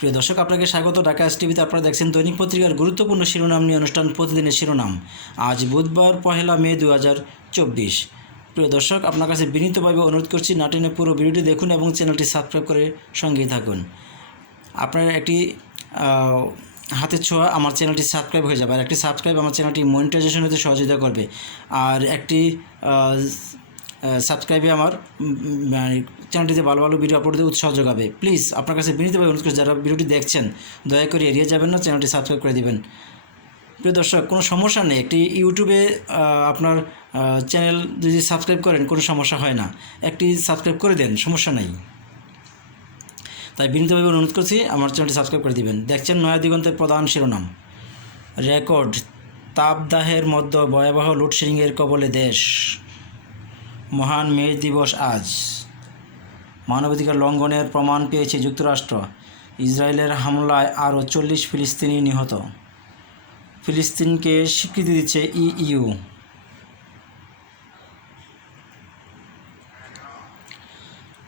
প্রিয় দর্শক, আপনাকে স্বাগত। ঢাকা এস টিভিতে আপনারা দেখছেন দৈনিক পত্রিকার গুরুত্বপূর্ণ শিরোনাম নিয়ে অনুষ্ঠান, প্রতিদিনের শিরোনাম। আজ বুধবার, পহেলা মে দু হাজার চব্বিশ। প্রিয় দর্শক, আপনার কাছে বিনীতভাবে অনুরোধ করছি নাটিনে পুরো ভিডিওটি দেখুন এবং চ্যানেলটি সাবস্ক্রাইব করে সঙ্গেই থাকুন। আপনার একটি হাতের ছোঁয়া আমার চ্যানেলটি সাবস্ক্রাইব হয়ে যাবে। আর একটি সাবস্ক্রাইব আমার চ্যানেলটি মনিটাইজেশন হতে সহযোগিতা করবে। আর একটি সাবস্ক্রাইবে আমার মানে চ্যানেলটিতে ভালো ভালো ভিডিও আপলোড দিতে উৎসাহ যোগাবে। প্লিজ, আপনার কাছে বিনীতভাবে অনুরোধ করছি যারা ভিডিওটি দেখছেন, দয়া করে এড়িয়ে যাবেন না, চ্যানেলটি সাবস্ক্রাইব করে দেবেন। প্রিয় দর্শক, কোনো সমস্যা নেই, একটি ইউটিউবে আপনার চ্যানেল যদি সাবস্ক্রাইব করেন, কোনো সমস্যা হয় না। একটি সাবস্ক্রাইব করে দেন, সমস্যা নাই। তাই বিনীতভাবে অনুরোধ করছি, আমার চ্যানেলটি সাবস্ক্রাইব করে দেবেন। দেখছেন নয়া দিগন্তের প্রধান শিরোনাম। রেকর্ড, তাপদাহের মধ্যে ভয়াবহ লোডশেডিংয়ের কবলে দেশ। মহান মে দিবস আজ। মানবাধিকার লঙ্ঘনের প্রমাণ পেয়েছে যুক্তরাষ্ট্র। ইসরায়েলের হামলায় আরও চল্লিশ ফিলিস্তিনি নিহত। ফিলিস্তিনকে স্বীকৃতি দিচ্ছে ইইউ।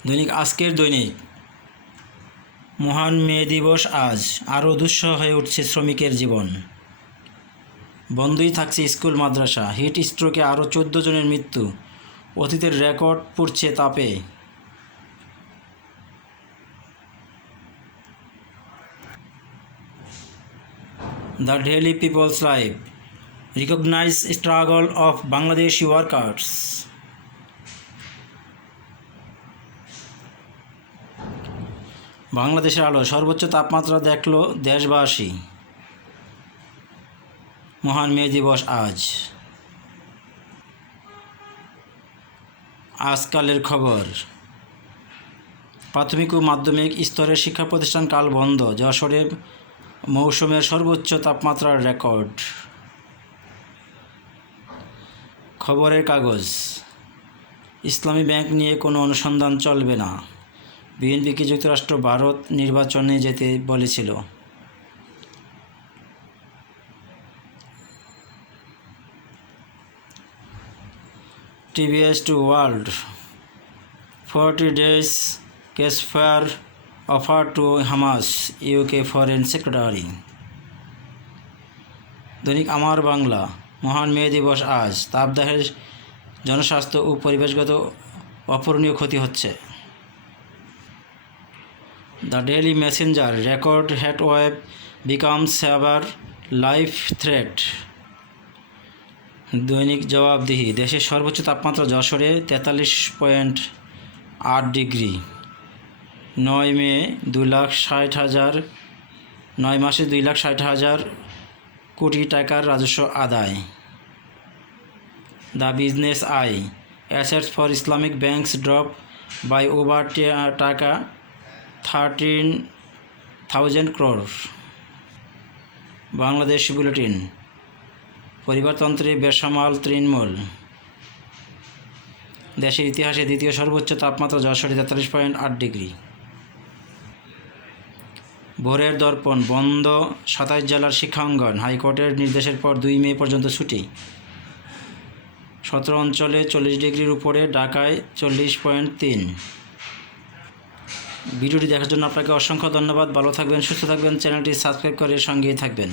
দৈনিক আজকের দৈনিক। মহান মে দিবস আজ। আরও দুঃসহ হয়ে উঠছে শ্রমিকের জীবন। বন্ধই থাকছে স্কুল, মাদ্রাসা। হিট স্ট্রোকে আরও চোদ্দ জনের মৃত্যু। অতীতের রেকর্ড পড়ছে তাপে। The daily people's life, recognise struggle of Bangladeshi workers. বাংলাদেশের আলো, সর্বোচ্চ তাপমাত্রা দেখল দেশবাসী। মহান মে দিবস আজ। আজকালের খবর। প্রাথমিক ও মাধ্যমিক স্তরের শিক্ষা প্রতিষ্ঠান কাল বন্ধ, যশোরে মৌসুমের সর্বোচ্চ তাপমাত্রার রেকর্ড। খবরের কাগজ, ইসলামী ব্যাংক নিয়ে কোনো অনুসন্ধান চলবে না। বিএনপিকে যুক্তরাষ্ট্র, ভারত নির্বাচনে যেতে বলেছিল। TVS to world. Forty days ceasefire offer to Hamas, UK foreign secretary. দৈনিক আমার বাংলা, মহান মে দিবস আজ। তাপদাহের জনস্বাস্থ্য ও পরিবেশগত অপূরণীয় ক্ষতি হচ্ছে। The Daily Messenger record heat wave becomes severe life threat. দৈনিক জবাবদিহি, দেশের সর্বোচ্চ তাপমাত্রা যশোরে তেতাল্লিশ পয়েন্ট আট ডিগ্রি। নয় মে দুই লাখ ষাট হাজার, নয় মাসে দুই লাখ ষাট হাজার কোটি টাকার রাজস্ব আদায়। The business eye, assets for Islamic banks drop by over taka thirteen thousand crore Bangladesh bulletin পরিবারতন্ত্রে বেসামাল তৃণমূল। দেশের ইতিহাসে দ্বিতীয় সর্বোচ্চ তাপমাত্রা যশোরে তেতাল্লিশ পয়েন্ট আট ডিগ্রি। ভোরের দর্পণ বন্ধ, সাতাইশ জেলার শিক্ষাঙ্গন হাইকোর্টের নির্দেশের পর দুই মে পর্যন্ত ছুটি। সতেরো অঞ্চলে চল্লিশ ডিগ্রির উপরে, ঢাকায় চল্লিশ পয়েন্ট তিন। ভিডিওটি দেখার জন্য আপনাকে অসংখ্য ধন্যবাদ। ভালো থাকবেন, সুস্থ থাকবেন, চ্যানেলটি সাবস্ক্রাইব করে সঙ্গেই থাকবেন।